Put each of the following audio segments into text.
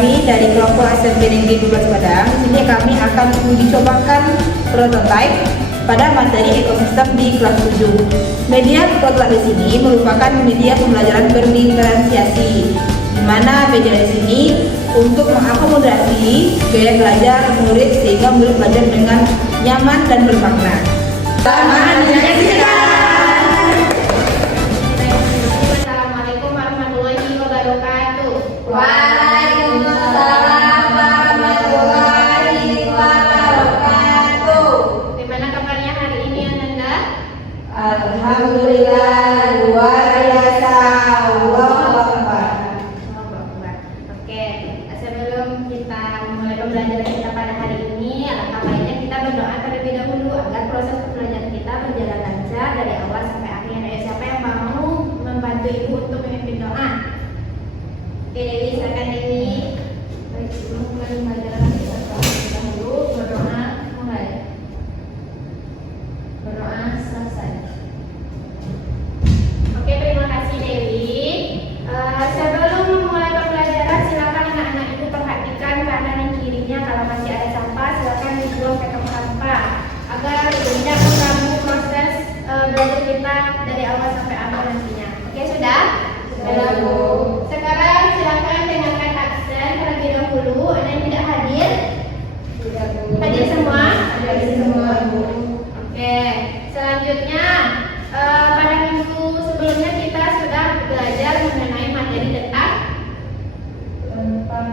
kami dari kelompok SMP Negeri 12 Padang. Di sini kami akan uji cobakan prototipe pada materi ekosistem di kelas 7. Media prototipe di sini merupakan media pembelajaran berdiferensiasi, di mana media di sini untuk mengakomodasi gaya belajar murid sehingga murid belajar dengan nyaman dan bermakna. Selamat menyaksikan. Assalamualaikum warahmatullahi wabarakatuh. Waalaikumsalam warahmatullahi wabarakatuh. Bagaimana kabarnya hari ini, Ananda? Alhamdulillah luar biasa. Allahu Akbar. Oke, sebelum kita memulai pembelajaran kita pada hari ini, alangkah baiknya kita berdoa terlebih dahulu agar proses pembelajaran kita berjalan lancar dari awal sampai akhir. Ada siapa yang mau membantu Ibu untuk memimpin doa? Oke, Dewi, silakan Dewi. Baik, sebelum mulai pembelajaran kita terlebih dahulu berdoa mulai. Berdoa selesai. Oke, terima kasih Dewi. Sebelum memulai pembelajaran, silakan anak-anak Ibu perhatikan kanan dan kirinya. Kalau masih ada sampah, silakan dibuang ke tempat sampah agar tidak mengganggu proses belajar kita dari awal sampai akhir nantinya. Oke, sudah? Sudah, Bu. Sekarang silakan dengarkan absen terlebih dahulu. Ada yang tidak hadir? Tidak, Bu. Hadir semua? Hadir semua, Bu. Oke, selanjutnya pada minggu sebelumnya kita sudah belajar mengenai materi tentang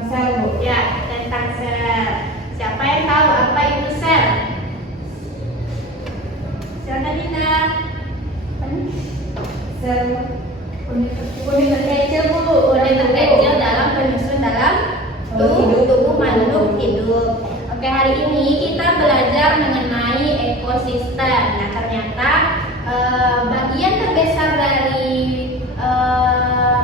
sel, Bu. ya tentang sel. Siapa yang tahu apa itu sel? Silakan Dinda. Sel unit terkecil, Bu. Unit terkecil dalam penyusun dalam tubuh makhluk hidup. Oke, hari ini kita belajar mengenai ekosistem. Nah, ternyata bagian terbesar dari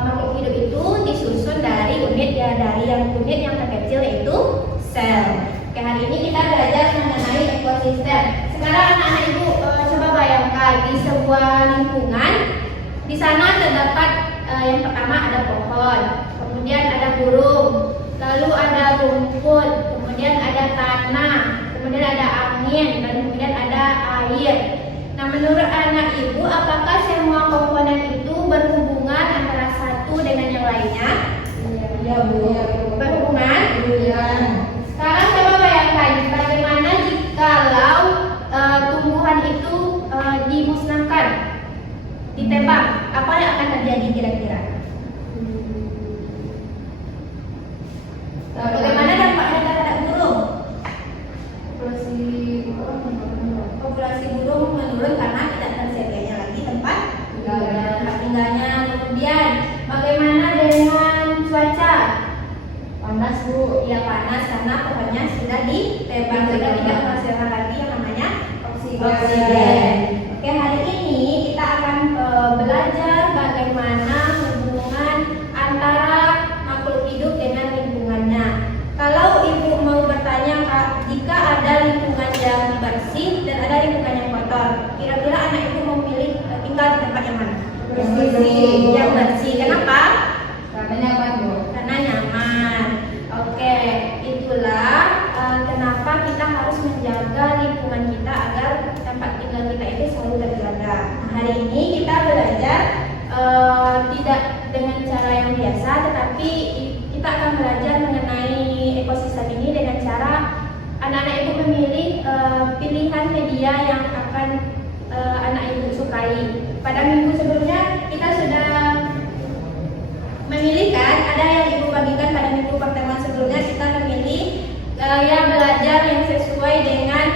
makhluk hidup itu disusun dari unit yang terkecil yaitu sel. Oke, hari ini kita belajar mengenai ekosistem. Sekarang anak-anak Ibu coba bayangkan di sebuah lingkungan. Di sana terdapat yang pertama ada pohon, kemudian ada burung, lalu ada rumput, kemudian ada tanah, kemudian ada angin, dan kemudian ada air. Nah, menurut anak Ibu, apakah semua komponen itu berhubungan antara satu dengan yang lainnya? Iya, Bu. Berhubungan? Iya. Sekarang coba bayangkan bagaimana jikalau tumbuhan itu dimusnahkan, ditebang, apa yang akan terjadi kira-kira? Bagaimana dampaknya terhadap burung? Populasi burung menurun karena tidak tersedianya lagi tempat tinggalnya. Kemudian bagaimana dengan cuaca? Panas, Bu. Ya, panas karena pohonnya sudah ditebang, sudah tidak menghasilkan lagi yang namanya oksigen. Oke, hari ini kita akan belajar bagaimana hubungan antara makhluk hidup dengan lingkungannya. Kalau Ibu mau bertanya, jika ada lingkungan yang bersih dan ada lingkungan yang kotor, kira-kira anak Ibu mau pilih tinggal di tempat yang mana? Bersih. Yang bersih. Kenapa? Karena nyaman, Bu. Karena nyaman. Oke, itulah kenapa kita harus menjaga lingkungan kita agar tempat tinggal kita itu selalu terjaga. Nah, hari ini kita belajar tidak dengan cara yang biasa, tetapi kita akan belajar mengenai ekosistem ini dengan cara anak-anak Ibu memilih pilihan media yang akan anak Ibu sukai. Pada minggu sebelumnya kita sudah memilih kan, ada yang Ibu bagikan pada minggu pertemuan sebelumnya. Kita memilih gaya belajar yang sesuai dengan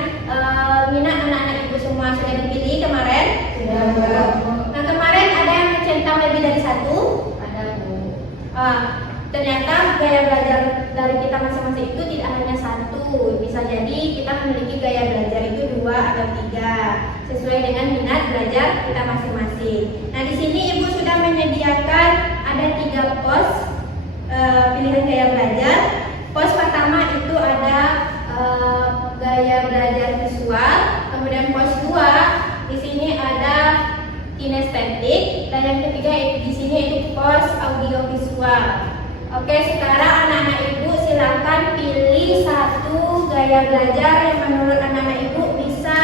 minat anak-anak Ibu semua. Sudah dipilih kemarin? Sudah, Bu. Nah, kemarin ada yang mencentang lebih dari satu? Ada, Bu. Ternyata gaya belajar dari kita masing-masing itu tidak hanya satu. Bisa jadi kita memiliki gaya belajar itu 2 atau 3 sesuai dengan minat belajar kita masing-masing. Nah, di sini Ibu sudah menyediakan ada 3 pos pilihan gaya belajar. Pos pertama itu ada gaya belajar visual, kemudian pos 2 di sini ada kinestetik, dan yang ketiga di sini itu pos audiovisual. Oke, sekarang anak-anak ibu silakan pilih satu gaya belajar yang menurut anak-anak ibu bisa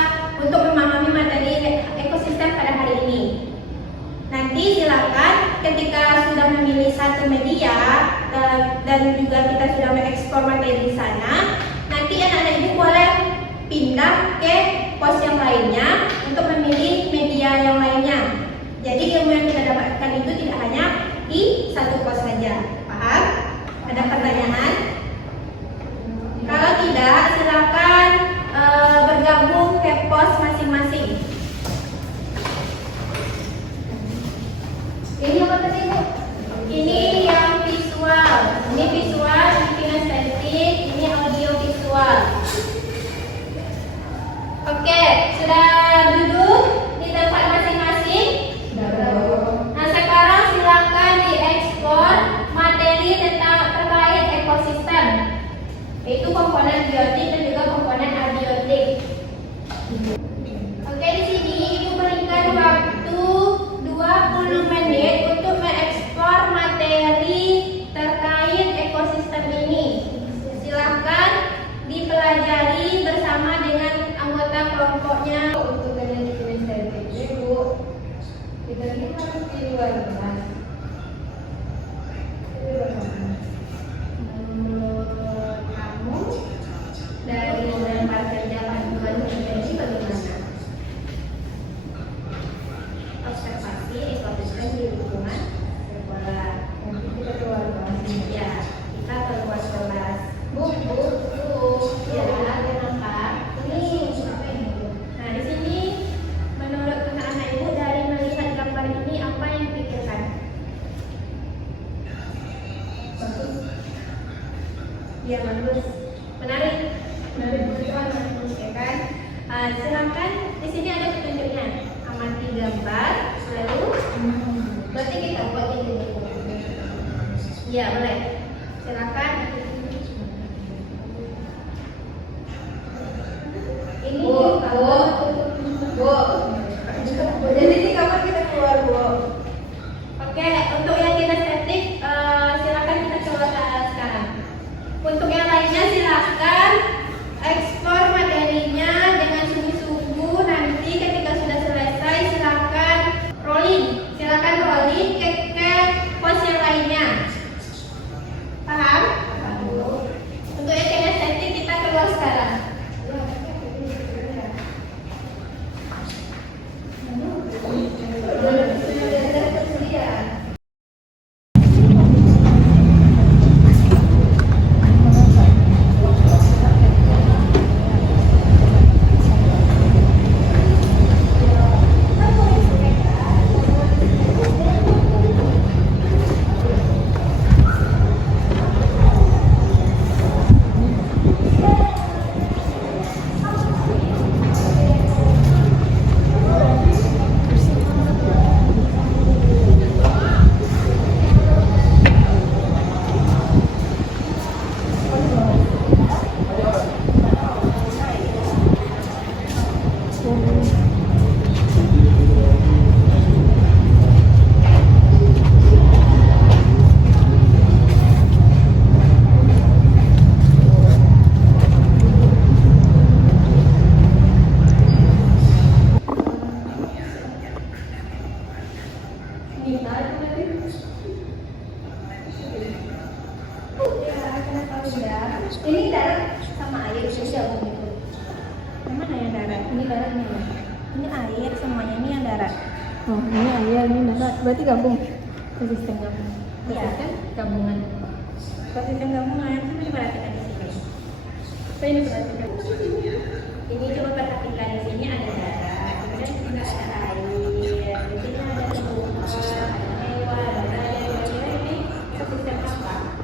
untuk memahami materi ekosistem pada hari ini. Nanti silakan ketika sudah memilih satu media dan juga kita sudah mengekspor materi di sana, nanti anak-anak ibu boleh pindah ke pos yang lainnya untuk memilih media yang lainnya. Jadi ilmu yang kita dapatkan itu tidak hanya di satu pos saja. Paham? Ada pertanyaan? Kalau tidak, silakan bergabung ke pos masing-masing. Ini apa tadi, Bu? Ini yang visual. Ini visual, ini kinestetik, ini audio visual. Oke, sudah duduk di tempat masing-masing? Nah, sekarang silakan diekspor materi terkait ekosistem, yaitu komponen biotik dan juga komponen abiotik. Oke, di sini ibu berikan waktu 20 menit untuk mengekspor materi terkait ekosistem ini. Silakan dipelajari bersama dengan anggota kelompoknya. Untuk energi kinestetik, Bu, kita ini harus di luar kelas. Menurut kamu dari lempar kerja panduan ini bagaimana? Observasi ekosistem di lingkungan sekolah. Nanti kita keluar kelas. Ya, kita keluar kelas. Bu, Ya, kenapa? Ini apa ini? Nah, di sini menurut anak-anak ibu dari melihat gambar ini apa yang dipikirkan? Ya, bagus. Menarik. Menarik betul, ya kan? Silakan di sini ada petunjuknya. Amati gambar, lalu berarti kita buat ini. Ya, boleh. Silakan. Ini Bu. Jadi ini kapan kita keluar, Bu? Oke, untuk yang kinestetik silakan kita coba sekarang. Untuk yang lainnya silakan ekspor materinya dengan sungguh-sungguh. Nanti ketika sudah selesai silakan rolling. Silakan rolling ke pos yang lainnya. Paham? Untuk yang kinestetik kita keluar sekarang. Ini darat sama air sudah begitu. Yang mana yang darat? Ini daratnya. Ini air semuanya, ini yang darat. Oh, ini air, ini darat. Berarti gabung. Ekosistem gabung. Ekosistem gabungan. Ekosistem gabungan itu diperhatikan di sini. Apa ini perhatikan? Ini coba perhatikan di sini ada darat, kemudian di sini ada air, di sini ada tumbuhan, ada hewan, ada air. Ini ekosistem apa?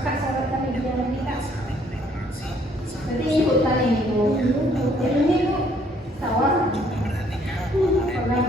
Kakak sahabat kami di dalam ini kak. Berarti ini hutan ini, Bu. Ini, Bu, sawah. Kolam.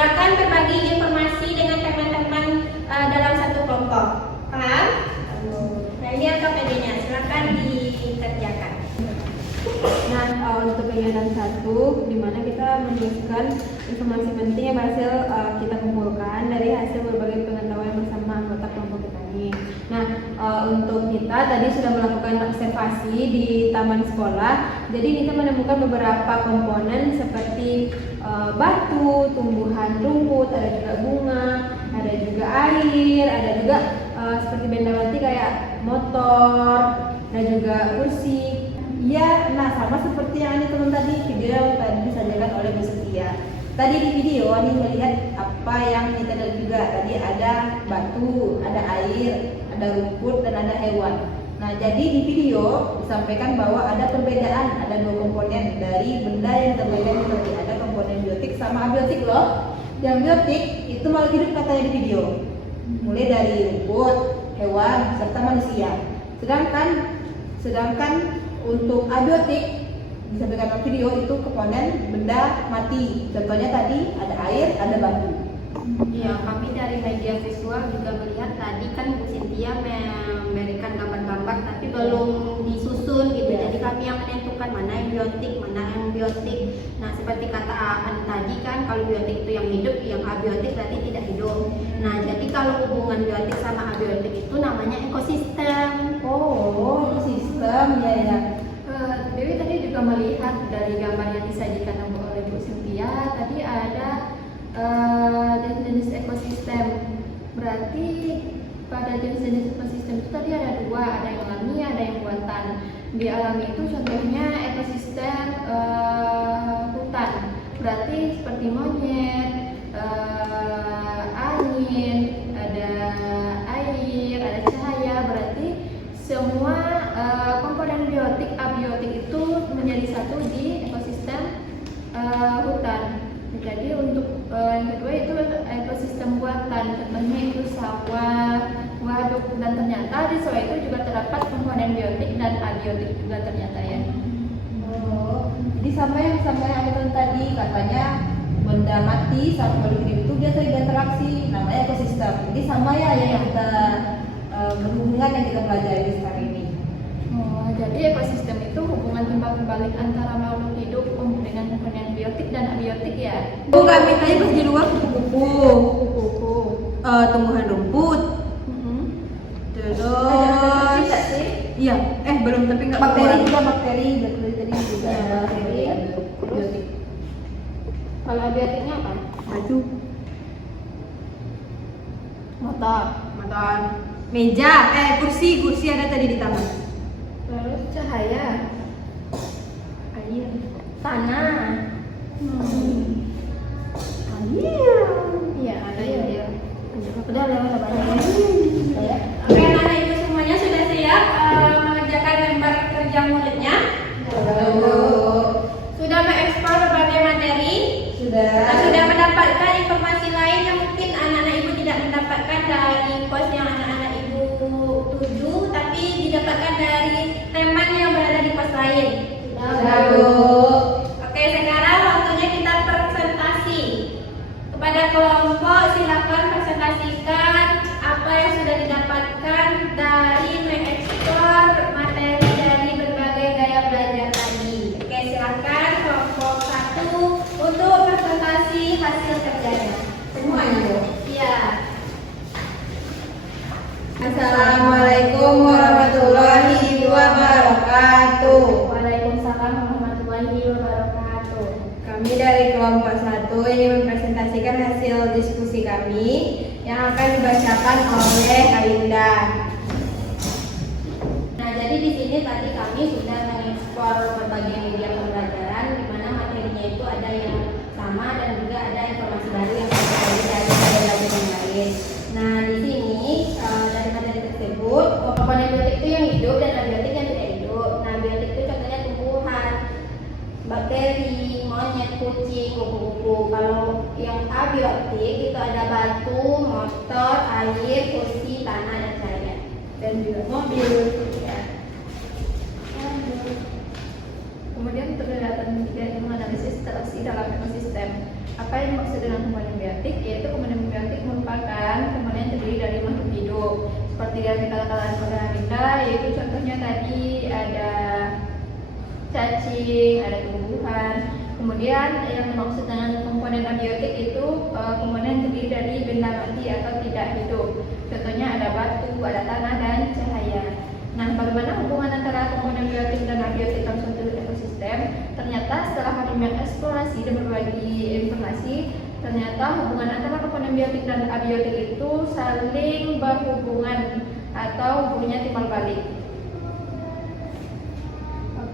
Silakan berbagi informasi dengan teman-teman dalam satu kelompok. Paham? Nah, ini AKPD-nya. Silakan dikerjakan. Nah, untuk kegiatan 1, di mana kita menjelaskan informasi penting yang berhasil kita kumpulkan dari hasil berbagai pengetahuan bersama anggota kelompok kita nih. Nah, untuk kita tadi sudah melakukan observasi di taman sekolah. Jadi kita menemukan beberapa komponen seperti batu, tumbuhan rumput, ada juga bunga, ada juga air, ada juga seperti benda mati kayak motor, dan juga kursi. Iya, nah sama seperti yang ini teman tadi video yang tadi disajikan oleh Bu Setia. Tadi di video ini melihat apa yang kita lihat juga. Tadi ada batu, ada air, ada rumput, dan ada hewan. Nah, jadi di video disampaikan bahwa ada perbedaan, ada 2 komponen dari benda yang berbeda seperti ada komponen biotik sama abiotik loh. Yang biotik itu makhluk hidup katanya di video, mulai dari rumput, hewan, serta manusia. Sedangkan untuk abiotik disampaikan dalam video itu komponen benda mati. Contohnya tadi ada air, ada batu. Ya, kami dari media visual juga melihat tadi kan Bu Cynthia memberikan gambar-gambar tapi belum disusun gitu. Ya. Jadi kami yang menentukan mana yang biotik, mana yang biotik. Nah, seperti kata Aan tadi kan kalau biotik itu yang hidup, yang abiotik berarti tidak hidup. Nah, jadi kalau hubungan biotik sama abiotik itu namanya ekosistem. Oh, sistem ya. Dewi tadi juga melihat dari gambar yang disajikan oleh Bu Cynthia, tadi ada jenis-jenis ekosistem. Berarti pada jenis-jenis ekosistem itu tadi ada 2, ada yang alami, ada yang buatan. Di alami itu contohnya ekosistem hutan. Berarti seperti monyet, angin, ada air, ada cahaya. Berarti semua komponen biotik, abiotik itu menjadi satu di ekosistem hutan. Jadi untuk yang kedua itu ekosistem buatan, contohnya itu sawah, waduk, dan ternyata di sawah itu juga terdapat komponen biotik dan abiotik juga ternyata ya. Oh, jadi sama yang tadi katanya benda mati sama makhluk hidup itu biasa berinteraksi, namanya ekosistem. Jadi sama ya yang kita berhubungan yang kita pelajari sekarang ini. Oh, jadi ekosistem itu hubungan timbal balik antara makhluk hidup dengan komponen biotik dan abiotik ya. Bukan, tadi pas di luar kupu-kupu, tumbuhan rumput, terus iya, belum tapi nggak bakteri juga tadi juga Ya, bakteri, bakteri. biotik. Kalau abiotiknya apa? Baju, Motor. meja, kursi ada tadi di taman. Terus cahaya, Air. Tanah. Iya, air. Udah lewat banyak. Oke, anak ibu semuanya sudah siap mengerjakan lembar kerja muridnya? Sudah mengeksplor berbagai materi? Sudah mendapatkan informasi lain yang mungkin anak-anak ibu tidak mendapatkan dari pos yang anak-anak ibu tuju, tapi didapatkan dari teman yang berada di pos lain. Oke, sekarang waktunya kita presentasi. Kepada kelompok silakan presentasikan apa yang sudah didapatkan dari mengeksplor materi dari berbagai gaya belajar tadi. Oke, silakan kelompok 1 untuk presentasi hasil kerjanya. Semuanya. Iya. Assalamualaikum warahmatullahi wabarakatuh. Waalaikumsalam warahmatullahi wabarakatuh. Kami dari kelompok 1 ingin mempresentasikan hasil diskusi kami yang akan dibacakan oleh Ainda. Nah, jadi di sini tadi kami sudah mengeksplor berbagai media pembelajaran di mana materinya itu ada yang sama dan juga ada informasi baru yang kita pelajari dari media yang lain. Nah, di sini dari materi tersebut komponen biotik itu yang hidup dan abiotik yang tidak hidup. Nah, biotik itu contohnya tumbuhan, bakteri, monyet, kucing, kupu-kupu. Kalau yang abiotik itu ada batu, motor, air, kursi, tanah, dan cahaya. Dan juga mobil. Ya. kemudian untuk kegiatan menganalisis interaksi dalam ekosistem. Apa yang dimaksud dengan komponen biotik? Yaitu komponen biotik merupakan komponen yang terdiri dari makhluk hidup. Seperti yang kita katakan pada Anda, yaitu contohnya tadi ada cacing, ada tumbuhan. Kemudian yang dimaksud dengan komponen abiotik itu komponen yang terdiri dari benda mati atau tidak hidup. Contohnya ada batu, ada tanah, dan cahaya. Nah, bagaimana hubungan antara komponen biotik dan abiotik dalam suatu ekosistem? Ternyata setelah kami mengeksplorasi dan berbagi informasi, ternyata hubungan antara komponen biotik dan abiotik itu saling berhubungan atau hubungannya timbal balik.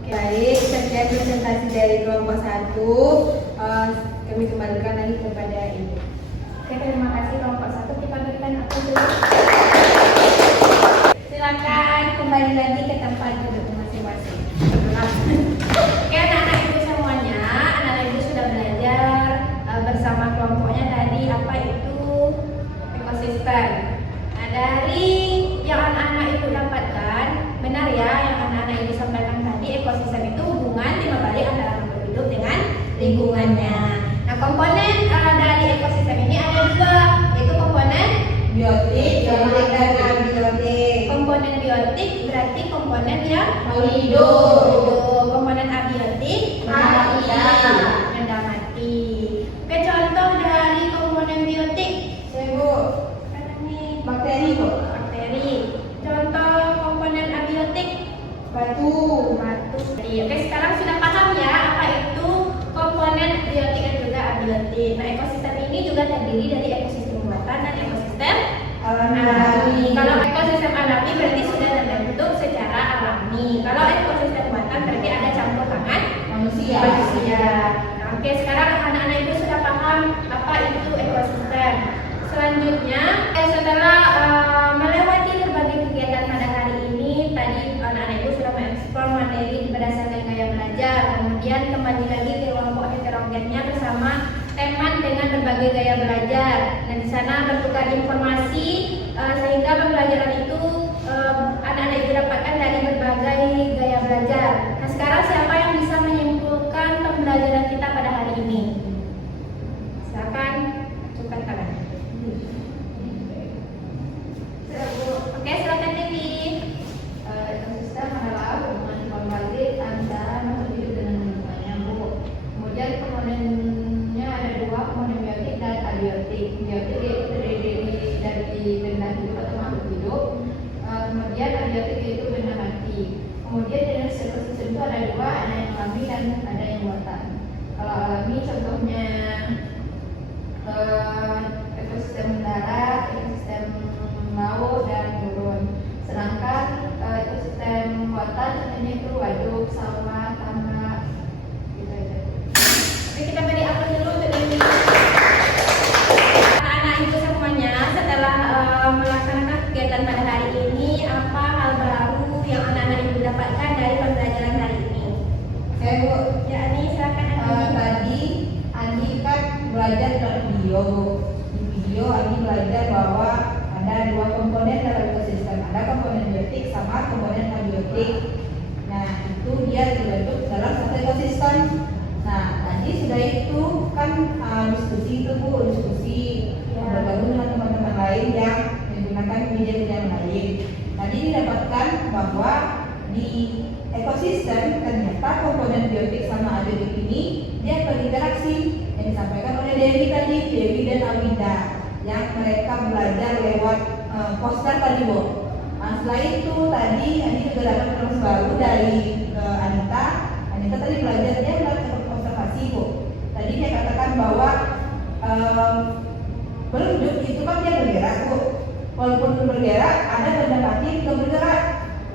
Baik, sekian presentasi dari kelompok 1. Kami kembalikan lagi kepada Ibu. Oke, terima kasih kelompok 1. Kita berikan aplaus dulu. Silakan kembali lagi ke tempat duduk masing-masing. Oke, anak-anak ibu semuanya, anak-anak ibu sudah belajar bersama kelompoknya tadi apa itu ekosistem. Nah, dari yang anak-anak ibu dapatkan, benar ya yang anak-anak ibu sampaikan tadi, ekosistem itu hubungan timbal balik antara makhluk hidup dengan lingkungannya. Nah, komponen dari ekosistem ini ada dua, yaitu komponen Biotik dan abiotik. komponen biotik berarti komponen yang Hidup. komponen abiotik Mati. benda mati. Oke, contoh dari komponen biotik, Ibu, apa nih? bakteri Bu. Bakteri. Contoh komponen abiotik, Batu. batu. Oke, sekarang sudah paham ya apa itu komponen biotik dan juga abiotik. Nah, ekosistem ini juga terdiri dari ekosistem buatan dan ekosistem alami. Kalau ekosistem alami berarti sudah terbentuk secara alami. Kalau ekosistem buatan berarti ada campur tangan Manusia. Nah, oke, sekarang anak-anak ibu sudah paham apa itu ekosistem. Selanjutnya, setelah melewati berbagai kegiatan pada hari ini, tadi anak-anak ibu sudah mengeksplor materi berdasarkan gaya belajar. Kemudian kembali lagi ke kelompok heterogennya bersama teman dengan berbagai gaya belajar. Dan di sana bertukar informasi sehingga pembelajaran itu anak-anak ibu dapatkan dari berbagai gaya belajar. Nah, sekarang siapa yang bisa menyimpulkan pembelajaran kita pada hari ini? Silakan ajukan tangan. Oke, silakan Dewi. Ekosistem adalah hubungan timbal balik antara makhluk hidup dengan lingkungannya, Bu. Kemudian komponennya ada dua, komponen biotik dan abiotik. Biotik itu terdiri dari benda hidup atau makhluk hidup. Kemudian abiotik itu benda mati. Kemudian jenis ekosistem itu ada dua, ada yang alami dan ada yang buatan. Kalau alami contohnya ekosistem darat, ekosistem laut, dan gurun. Sedangkan ekosistem buatan contohnya itu waduk, sawah, tanah, gitu aja. Oke, kita beri aplaus dulu untuk Dewi. Anak-anak ibu semuanya, setelah melaksanakan kegiatan pada hari ini, apa hal baru yang anak-anak ibu dapatkan dari pembelajaran hari ini? Saya Bu. Ya, Ani, silakan Ani. Tadi Andi kan belajar dari video. Di video Andi belajar bahwa ada dua komponen dalam ekosistem. Ada komponen biotik sama komponen abiotik. Nah, itu dia terbentuk dalam satu ekosistem. Nah, tadi sudah itu kan diskusi itu Bu, diskusi bergabung dengan teman-teman lain yang menggunakan media lain. Tadi didapatkan bahwa di ekosistem ternyata komponen biotik sama abiotik ini dia berinteraksi yang disampaikan oleh Dewi dan Awida yang mereka belajar lewat poster tadi Bu. Nah, setelah itu tadi Andi juga dapat informasi baru dari Anita. Anita tadi belajar dia melakukan observasi Bu. Tadi dia katakan bahwa penduduk itu kan dia bergerak Bu. Walaupun bergerak ada benda mati yang juga bergerak.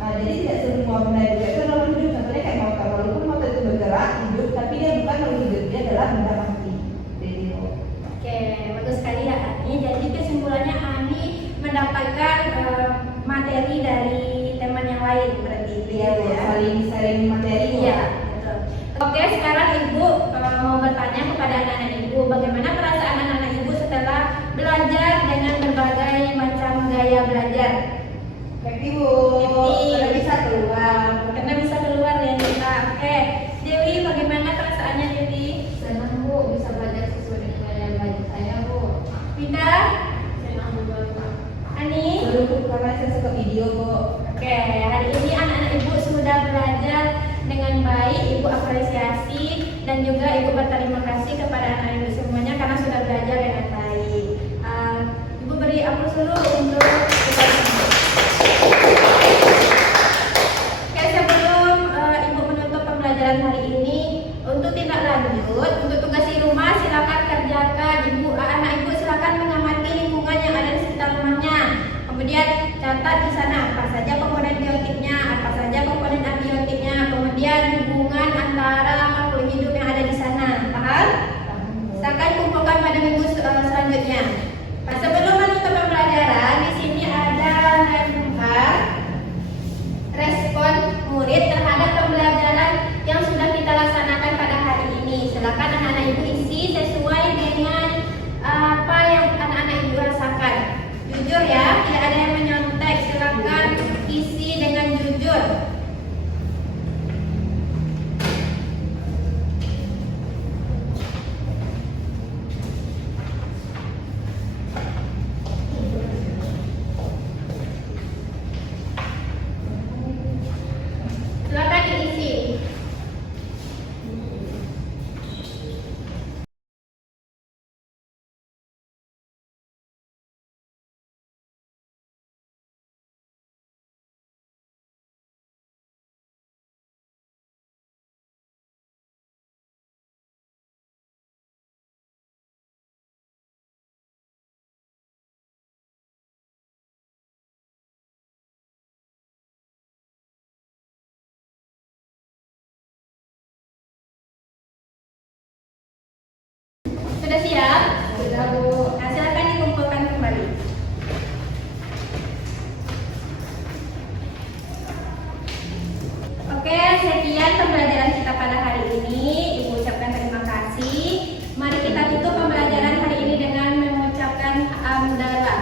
Nah, jadi tidak semua benda itu adalah hidup. Contohnya kayak motor, walaupun motor itu bergerak hidup, tapi dia bukan hidup, dia adalah benda mati. Jadi Oke, bagus sekali ya Ani. Jadi kesimpulannya Ani mendapatkan materi dari teman yang lain berarti ya, saling sharing materi. Iya, betul. Oke, sekarang Ibu mau bertanya kepada anak-anak Ibu, bagaimana perasaan anak-anak Ibu setelah belajar dengan berbagai macam gaya belajar? Happy Bu, Happy. karena bisa keluar. Karena bisa keluar ya kita. Oke, Dewi, bagaimana perasaannya Dewi? Senang Bu bisa belajar sesuai dengan Ibu apresiasi dan juga Ibu berterima kasih kepada anak Ibu semuanya karena sudah belajar dengan baik. Ibu beri aplaus dulu untuk kita semua. Oke, sebelum Ibu menutup pembelajaran hari ini, untuk tindak lanjut, untuk tugas di rumah silakan kerjakan. Anak Ibu silakan mengamati lingkungan yang ada di sekitar rumahnya. Kemudian catat di sana apa saja komponen biotiknya, apa saja komponen abiotiknya, kemudian hubungan antara makhluk hidup yang ada di sana. Paham? Silakan kumpulkan pada minggu selanjutnya. Nah, sebelum menutup pembelajaran, di sini ada lembar respon murid terhadap pembelajaran yang sudah kita laksanakan pada hari ini. Silakan anak-anak Ibu isi sesuai dengan apa yang anak-anak Ibu rasakan. Jujur ya, tidak ada yang menyontek. Silakan isi dengan jujur. Silakan diisi. Sudah siap? Sudah, Bu. Nah, silakan dikumpulkan kembali. Oke, sekian pembelajaran kita pada hari ini. Ibu ucapkan terima kasih. Mari kita tutup pembelajaran hari ini dengan mengucapkan hamdalah.